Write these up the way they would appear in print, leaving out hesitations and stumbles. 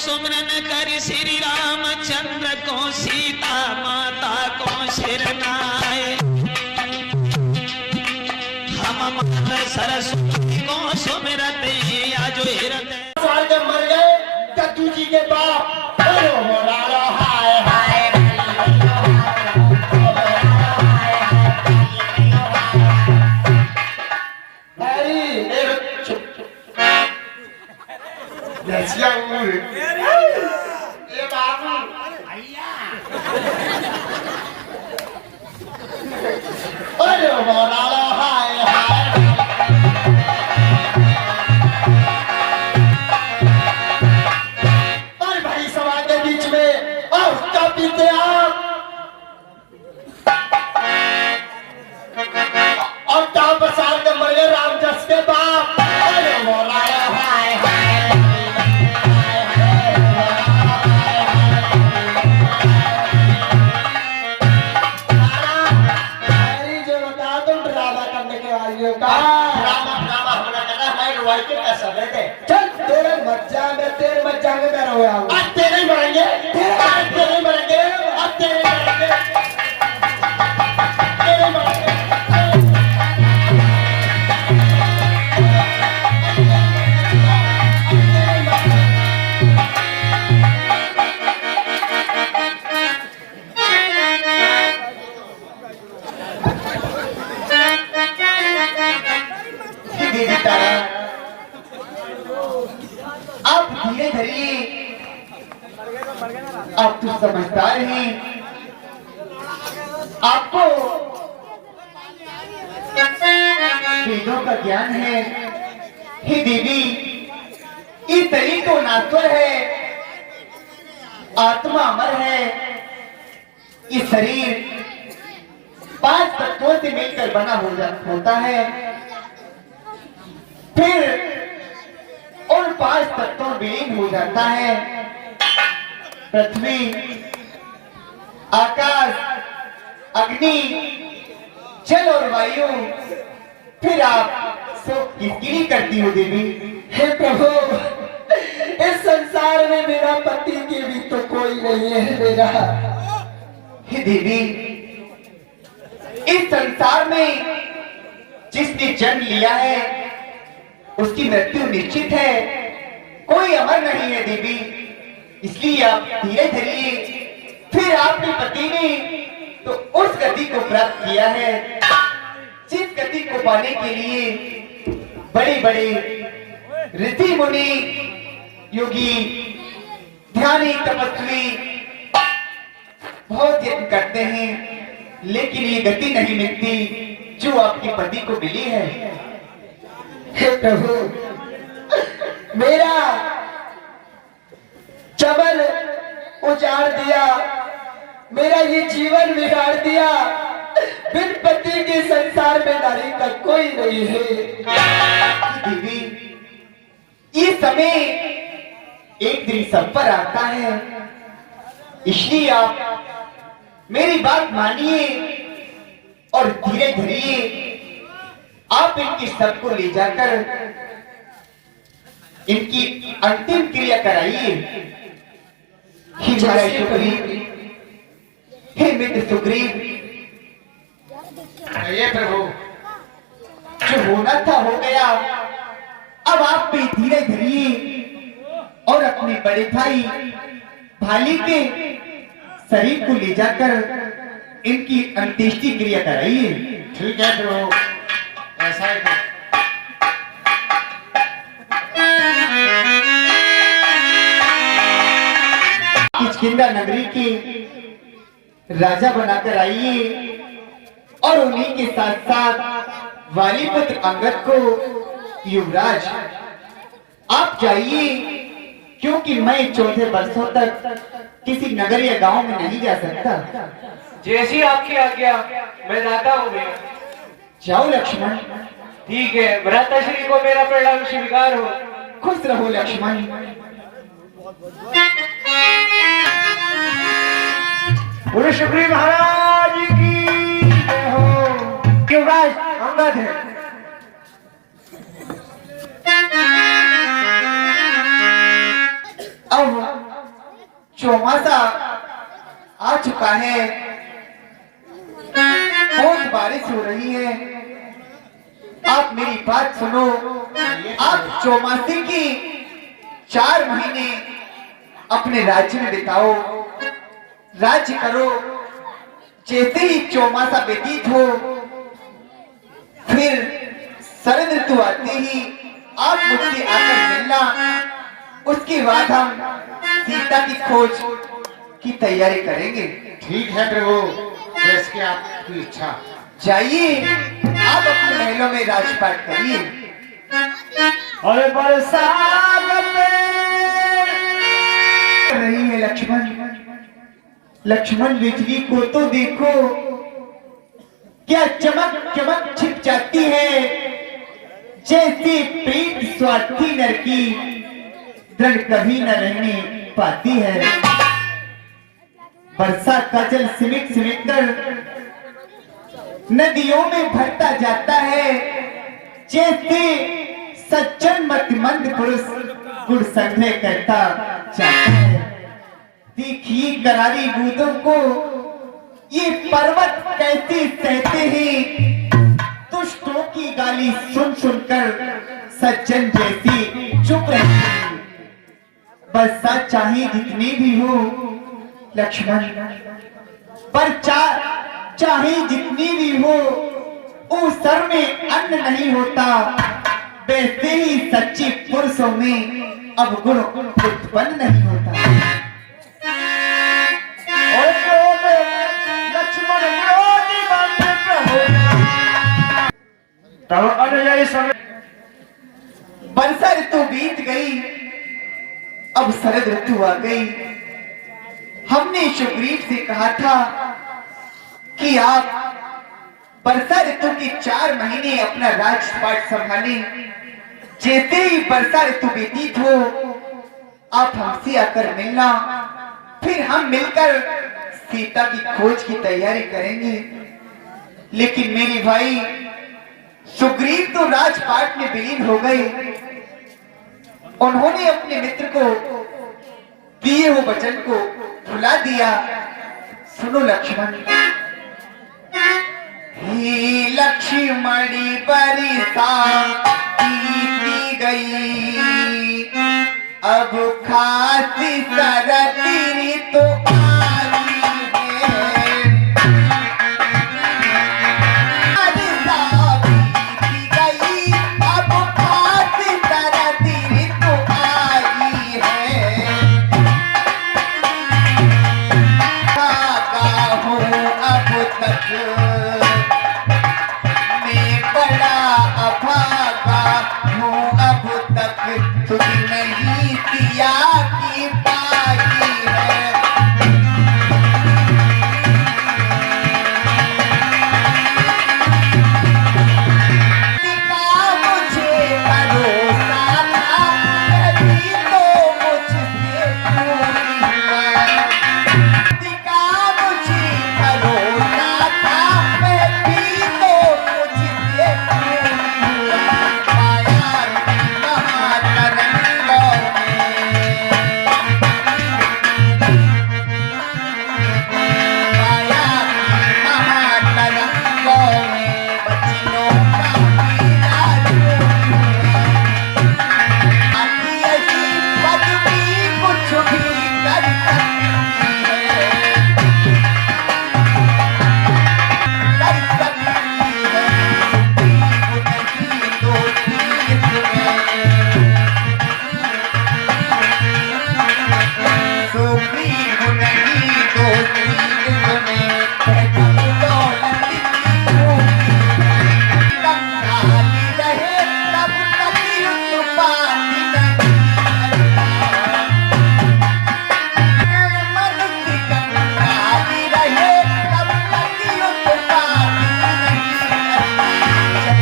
सुमरन कर श्री रामचंद्र को, सीता माता को सिरनाए। हम माता सरस्वती को सुमिरत आजो हिरत। साल के मर गए कद्दू जी के बाप, हाय हाय ये बाबू अरे मोरा हाय हाय। भाई समाज के बीच में और क्या पीते आप और क्या बसाल के मरे राम जस के बाप। अरे मोरा हाय हाय चल तेरे मज्जा में तेरे मज्जा में मैं रोया हूँ। आज तेरे ही मरेंगे, आज तेरे ही मरेंगे, आज तेरे ही मरेंगे, तेरे ही मरेंगे। आप धीरे धीरे, आप तो समझदार हैं, आपको वेदों का ज्ञान है। हे देवी, ये शरीर तो नाश्वर है, आत्मा अमर है। ये शरीर 5 तत्वों से मिलकर बना होता है, फिर उन 5 तत्वों विलीन हो जाता है। पृथ्वी, आकाश, अग्नि, जल और वायु। फिर आप सब किसकी करती हो देवी? हे प्रभु, इस संसार में मेरा पति की भी तो कोई नहीं है मेरा। हे देवी, इस संसार में जिसने जन्म लिया है उसकी मृत्यु निश्चित है, कोई अमर नहीं है देवी। इसलिए आप धीरे धीरे, फिर आपके पति ने तो उस गति को प्राप्त किया है जिस गति को पाने के लिए बड़े बड़े ऋषि मुनि, योगी, ध्यानी, तपस्वी बहुत यत्न करते हैं, लेकिन ये गति नहीं मिलती जो आपके पति को मिली है। हे प्रभु, मेरा चमन उजाड़ दिया, मेरा ये जीवन बिगाड़ दिया। बिन पति के संसार में नारी का कोई नहीं है। देवी, ये समय एक दिन सब पर आता है, इसलिए आप मेरी बात मानिए और धीरे धीरे आप इनकी सबको ले जाकर इनकी अंतिम क्रिया कराइए। हे सुग्रीव, हे मित्र सुग्रीव, ये प्रभु, जो होना था हो गया। अब आप भी धीरे धीरे और अपने बड़े भाई भाली के शरीर को ले जाकर इनकी अंत्येष्टि क्रिया कराइए। ठीक है प्रभु, ऐसा ही किष्किंधा नगरी के राजा बनाकर आइए और उन्हीं के साथ साथ वाली पुत्र अंगद को युवराज आप जाइए, क्योंकि मैं 14 वर्षों तक किसी नगर या गांव में नहीं जा सकता। जैसी आपकी आज्ञा, मैं जाता हूँ। जाओ लक्ष्मण। ठीक है, भ्राताश्री को मेरा प्रणाम स्वीकार हो। खुश रहो लक्ष्मण। बोलो सुग्रीव महाराज की जय हो। युवराज अंगद है। अब चुका है। बहुत बारिश हो रही है, आप मेरी बात सुनो। आप चौमासी की 4 महीने अपने राज्य में बिताओ, राज्य करो। जैसे ही चौमासा व्यतीत हो, फिर शरद ऋतु आते ही आप मुझसे आकर मिलना। उसके बाद हम सीता की खोज की तैयारी करेंगे। ठीक है प्रभु, जैसे आपकी इच्छा। जाइए, आप अपने महलों में राजपाट करिए। अरे बरसात रही है लक्ष्मण, लक्ष्मण बिजली को तो देखो, क्या चमक चमक छिप जाती है। जैसे प्रीत स्वार्थी नर की दृढ़ कभी न रहने पाती है। बरसात का जल सिमट सिमट कर नदियों में भरता जाता है। जैसे सज्जन मतिमंद पुरुष गुड़ संग्रह करता जाता है। तीखी करारी बूंदों को ये पर्वत कैसे सहते हैं। दुष्टों की गाली सुन सुनकर सज्जन जैसी चुप रहती है। बरसात चाहे जितनी भी हो लक्ष्मण, पर चाहे जितनी भी हो, उस सर में अन्न नहीं होता। वैसे ही सच्चे पुरुषों में अब गुण उत्पन्न नहीं होता। और क्रोध लक्ष्मण क्रोधी बन प्रभु, तब अनुयायी समय वर्षा ऋतु बीत गई, अब शरद ऋतु आ गई। हमने सुग्रीव से कहा था कि आप वर्षा ऋतु के 4 महीने अपना राजपाट संभालें। जैसे ही वर्षा ऋतु व्यतीत हो, आप हमसे आकर मिलना। फिर हम मिलकर सीता की खोज की तैयारी करेंगे। लेकिन मेरे भाई सुग्रीव तो राजपाट में विलीन हो गए। उन्होंने अपने मित्र को दिए हुए वचन को भुला दिया। सुनो लक्ष्मण, ही लक्ष्मणी बरसा बीती गई, अब खासी शरद ऋतु आई है। बरसा बीती गई, अब खासी शरद ऋतु आई है। भागा हूँ अब तक मैं, बड़ा अभागा हूँ अब तक, तुझ नहीं सिया की पाई है। मुझे भरोसा था, कभी तो मुझसे पूरी है। मुझे भरोसा था, मैं भी तो मुझसे पूरी हुआ। माया की महातरंगों में, माया की महातरंगों में बचनों का मेरा जोड़ी है। आती ऐसी बदबी कुछ भी कर सकती है, कर सकती है। नहीं दोस्ती सुग्रीव नहीं दोस्ती इसमें, धन दौलत की भूखी तब खाली रहे, तब तक उत्पाती नहीं करता। मनुष्य कंगाली रहे, तब तक उत्पाती नहीं करता। जब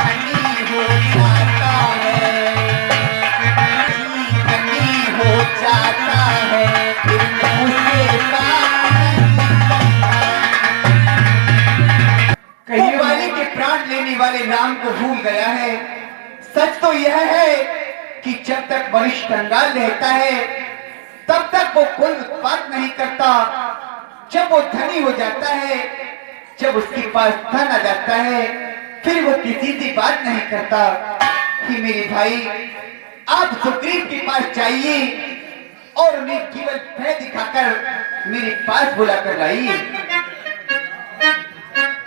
धनी हो जाता है, धनी हो जाता है, फिर मुझसे बात नहीं करता। कहिए वाले के प्राण लेने वाले राम को भूल गया है। सच तो यह है कि जब तक मनुष्य कंगाल रहता है, तब तक वो कोई उत्पात नहीं करता। जब वो धनी हो जाता है, जब उसके पास धन आ जाता है, फिर वो किसी से बात नहीं करता कि मेरे भाई आप सुग्रीव के पास जाइए और उन्हें केवल भय दिखाकर मेरे पास बुलाकर लाइए।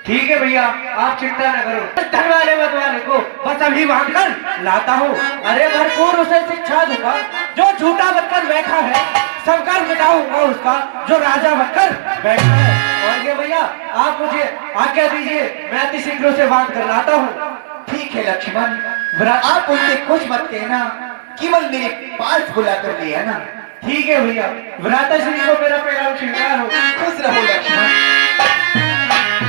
ठीक है भैया, आप चिंता न करो। धन वाले मत वाले को बस अभी मांग कर लाता हूँ। अरे भरपूर उसे शिक्षा दूंगा जो झूठा बनकर बैठा है, सबका मिटाऊंगा उसका जो राजा बनकर बैठा है। और ये भैया आप मुझे आज्ञा दीजिए, मैं अति शीघ्र उसे बांध कर लाता हूँ। ठीक है लक्ष्मण, आप उनसे कुछ मत कहना, केवल मेरे पास बुलाकर ले आना। ठीक है भैया, भ्राता श्री को मेरा प्रणाम स्वीकार हो। खुश रहो लक्ष्मण।